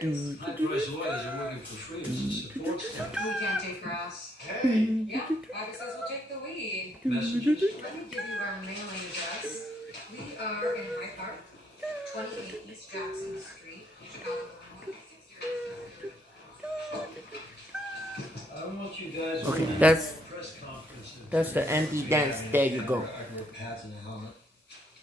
High-priced lawyers are working for free as a support staff. We can't take grass. Hey! Yeah, Bobby says we'll take the weed. Messages? Let me give you our mailing address. We are in Hyde Park, 28 East Jackson Street, Chicago. I want you guys Okay, to press conference. that's the empty dance. There you go. Hats and a helmet.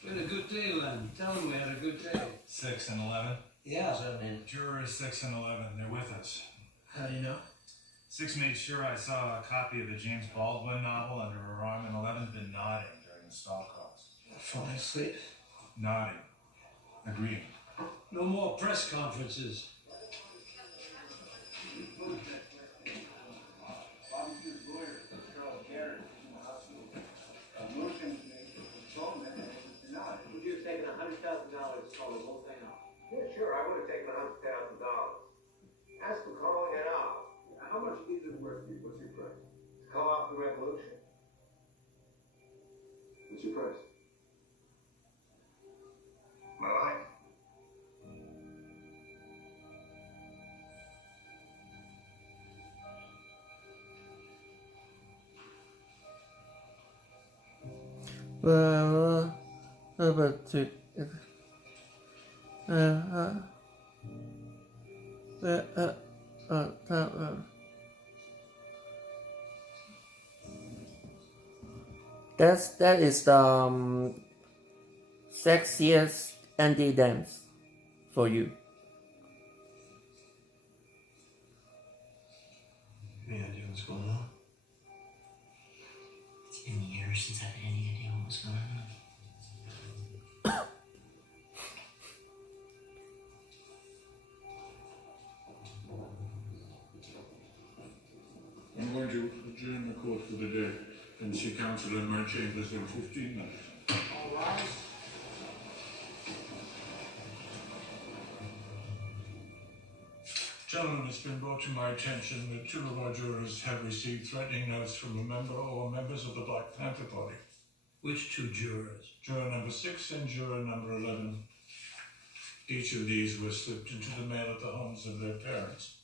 We had a good day, Len. Tell them we had a good day. 6 and 11? Yeah. What's that mean? Jurors 6 and 11, they're with us. How do you know? 6 made sure I saw a copy of the James Baldwin novel under her arm, and 11's been nodding during the stall calls. Falling asleep? Nodding. Agreeing. No more press conferences. Yeah, sure, I would have taken $100,000. As for calling it off, how much is it worth to you? What's your price? To call off the revolution. What's your price? My life. That is the sexiest indie dance for you. Any idea what's going on? It's been years since I've had any idea what was going on. I'm going to adjourn the court for the day and see counsel in my chambers in 15 minutes. All right. Gentlemen, it's been brought to my attention that 2 of our jurors have received threatening notes from a member or members of the Black Panther Party. Which 2 jurors? Juror number 6 and juror number 11. Each of these were slipped into the mail at the homes of their parents.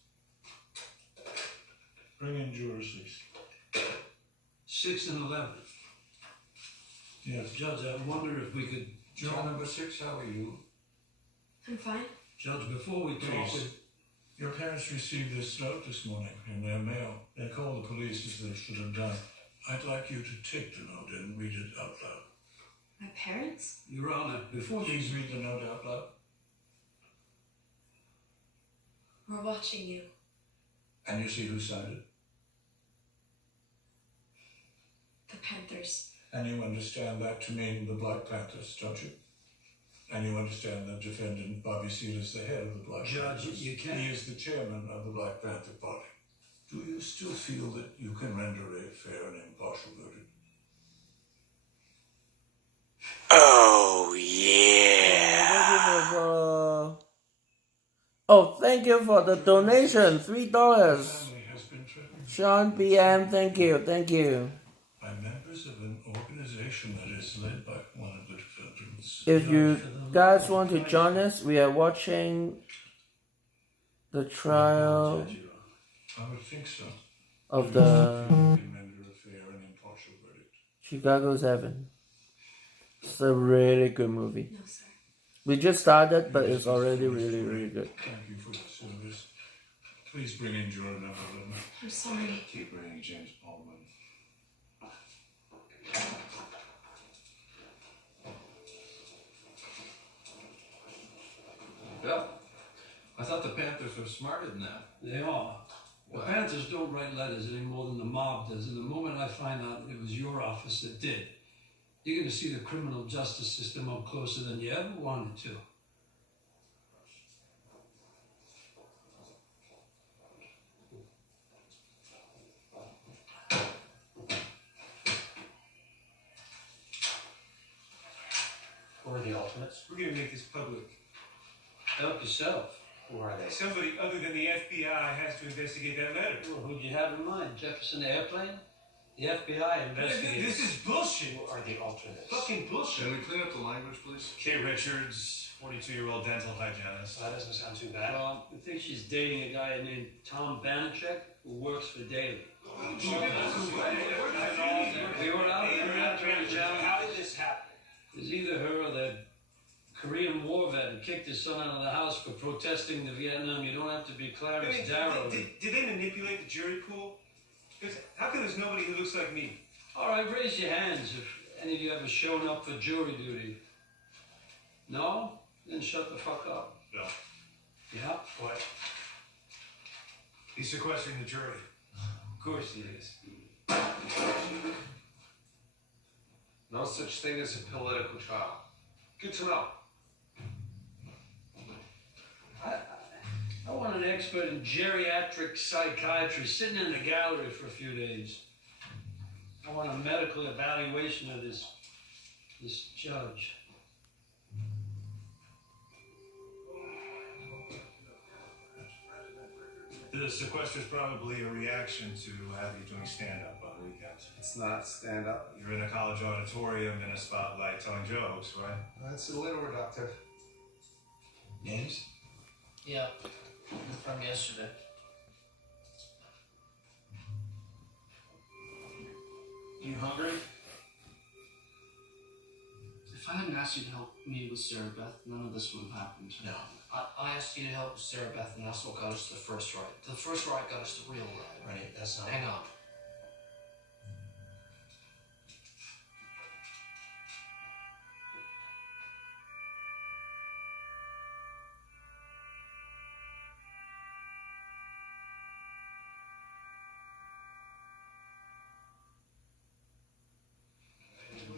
Bring in juror 6. 6 and 11. Yes. Judge, I wonder if we could... Juror number 6, how are you? I'm fine. Judge, before we talk Please. with... Your parents received this note this morning in their mail. They called the police as they should have done. I'd like you to take the note and read it out loud. My parents? Your Honor, before you... Please read the note out loud. We're watching you. And you see who signed it. The Panthers. And you understand that to mean the Black Panthers, don't you? And you understand that defendant Bobby Seale is the head of the Black Judge, Panthers. you can't... He is the chairman of the Black Panther Party. Do you still feel that you can render a fair and impartial verdict? Oh, yeah. Oh, thank you for the donation, $3. Family has been threatened Sean PM, thank you. by members of an organization that is led by one of the defendants. If you guys want to join us, we are watching the trial I would think so. of the You can render a fair and impartial verdict. Chicago 7. It's a really good movie. No, sir. We just started, but it's already really good. Thank you for your service. Please bring in juror number 11. I'm sorry. Keep bringing James Baldwin. Well, I thought the Panthers were smarter than that. They are. The Panthers don't write letters any more than the mob does, and the moment I find out it was your office that did, you're going to see the criminal justice system up closer than you ever wanted to. Who are the alternates? We're going to make this public. Help yourself. Who are they? Somebody other than the FBI has to investigate that letter. Well, who'd you have in mind? Jefferson Airplane? The FBI investigated. This is bullshit. Who are the alternates? Fucking bullshit. Can we clean up the language, please? Kay Richards, 42-year-old dental hygienist. That doesn't sound too bad. Well, I think she's dating a guy named Tom Banachek who works for Daly. We were out trying to challenge. How did this happen? It's either her or the Korean War vet who kicked his son out of the house for protesting the Vietnam. You don't have to be Clarence Darrow. Did they manipulate the jury pool? Because how come there's nobody who looks like me? All right, raise your hands if any of you ever shown up for jury duty. No? Then shut the fuck up. No. Yeah? What? He's sequestering the jury. Of course he is. No such thing as a political trial. Good to know. I want an expert in geriatric psychiatry sitting in the gallery for a few days. I want a medical evaluation of this judge. The sequester's probably a reaction to have you doing stand-up on weekends. It's not stand up. You're in a college auditorium in a spotlight telling jokes, right? That's a little reductive. Names? Yeah. From yesterday. You hungry? If I hadn't asked you to help me with Sarah Beth, none of this would have happened. No. I asked you to help Sarah Beth, and that's what got us to the first right. The first right got us the real right. Right, that's not. Hang on.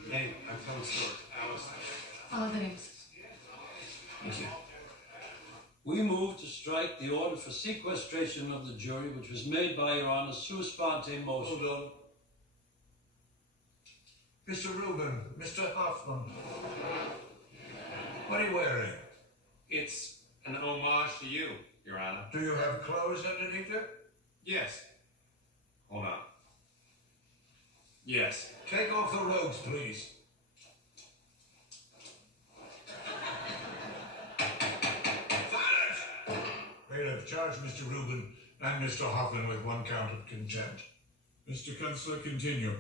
Hey, I found Stuart. Follow the names. Thank you. We move to strike the order for sequestration of the jury, which was made by Your Honor sua sponte motion. Hold on. Mr. Rubin, Mr. Hoffman. What are you wearing? It's an homage to you, Your Honor. Do you have clothes underneath it? Yes. Hold on. Yes. Take off the robes, please. Bailiff, charge Mr. Rubin and Mr. Hoffman with one count of contempt. Mr. Kunstler, continue.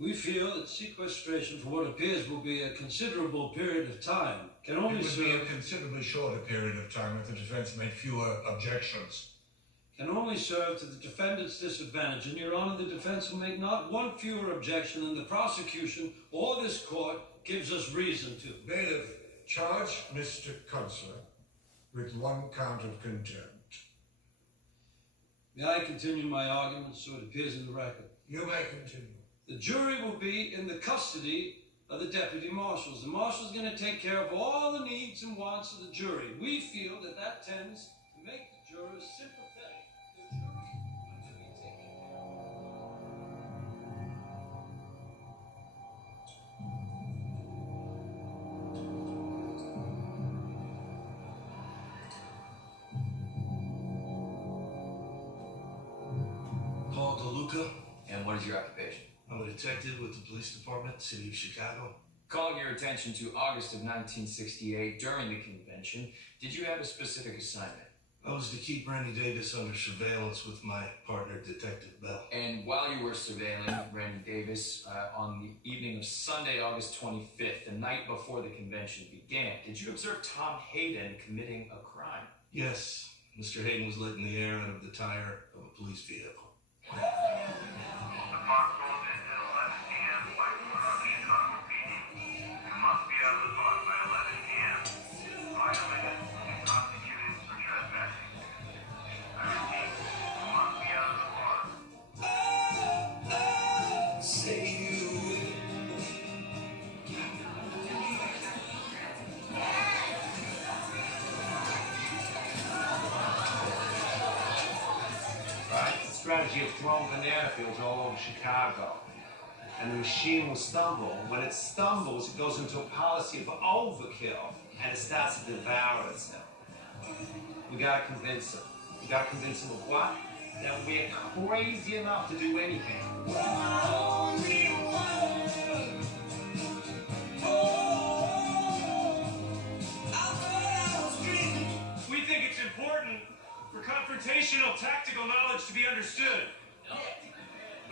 We feel that sequestration for what appears will be a considerable period of time can only It would be a serve considerably shorter period of time if the defense made fewer objections. can only serve to the defendant's disadvantage. And Your Honor, the defense will make not one fewer objection than the prosecution or this court gives us reason to. Bailiff, charge Mr. Kunstler with one count of contempt. May I continue my argument so it appears in the record? You may continue. The jury will be in the custody of the deputy marshals. The marshal's going to take care of all the needs and wants of the jury. We feel that that tends to make the jurors sympathetic. The jury ought to be taken care of. Paul DeLuca. And what is your occupation? I'm a detective with the police department, city of Chicago. Calling your attention to August of 1968 during the convention, did you have a specific assignment? I was to keep Randy Davis under surveillance with my partner, Detective Bell. And while you were surveilling Randy Davis on the evening of Sunday, August 25th, the night before the convention began, did you observe Tom Hayden committing a crime? Yes, Mr. Hayden was letting the air out of the tire of a police vehicle. Strategy of throwing banana peels all over Chicago. And the machine will stumble. When it stumbles, it goes into a policy of overkill, and it starts to devour itself. We gotta convince him. We gotta convince him of what? Now we're crazy enough to do anything. We think it's important for confrontational tactical knowledge to be understood.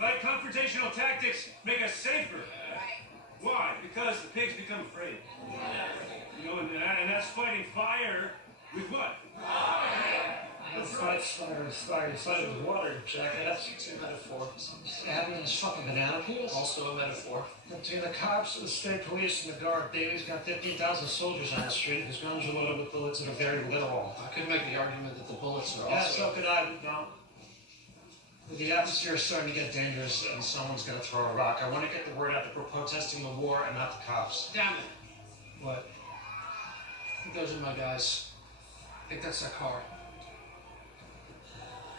Like confrontational tactics make us safer. Why? Because the pigs become afraid. You know, and that's fighting fire with what? That's right, fire with water, Jack. That's a metaphor. Having his fucking banana peel? Also a metaphor. Between the cops, the state police, and the guard, Daly's got 15,000 soldiers on the street. His guns are loaded with bullets that are very literal. I could make the argument that the bullets are Yeah, also... so could I, but don't. The atmosphere is starting to get dangerous, and someone's gonna throw a rock. I want to get the word out that we're protesting the war and not the cops. Damn it. What? I think those are my guys. I think that's their car.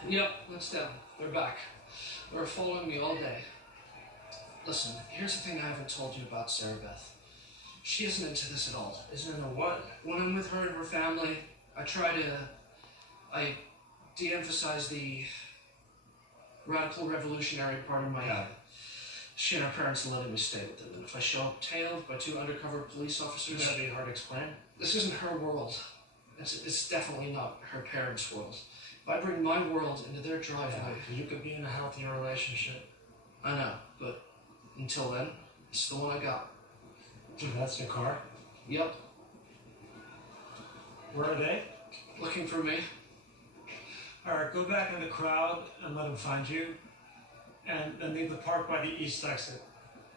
Yep, that's them. They're back. They were following me all day. Listen, here's the thing I haven't told you about Sarah Beth. She isn't into this at all. Isn't it a what? When I'm with her and her family, I de-emphasize the radical revolutionary part of my she and her parents are letting me stay with them. And if I show up tailed by 2 undercover police officers... That'd be hard to explain. This isn't her world. It's definitely not her parents' world. If I bring my world into their driveway... You could be in a healthier relationship. I know, but until then, it's the one I got. Dude, that's your car? Yep. Where are they? Looking for me. Alright, go back in the crowd and let them find you. And then leave the park by the east exit.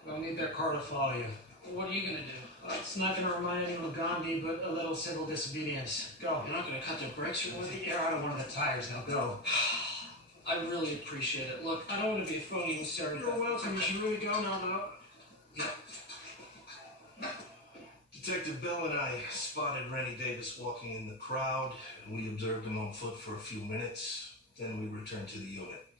They'll need their car to follow you. What are you gonna do? It's not gonna remind anyone of Gandhi, but a little civil disobedience. Go. You're not gonna cut their brakes or With anything? the air out of one of the tires, now go. I really appreciate it. Look, I don't want to be a phony with Sarah. You're welcome. You should really go now, though. Yep. Detective Bill and I spotted Randy Davis walking in the crowd, and we observed him on foot for a few minutes. Then we returned to the unit.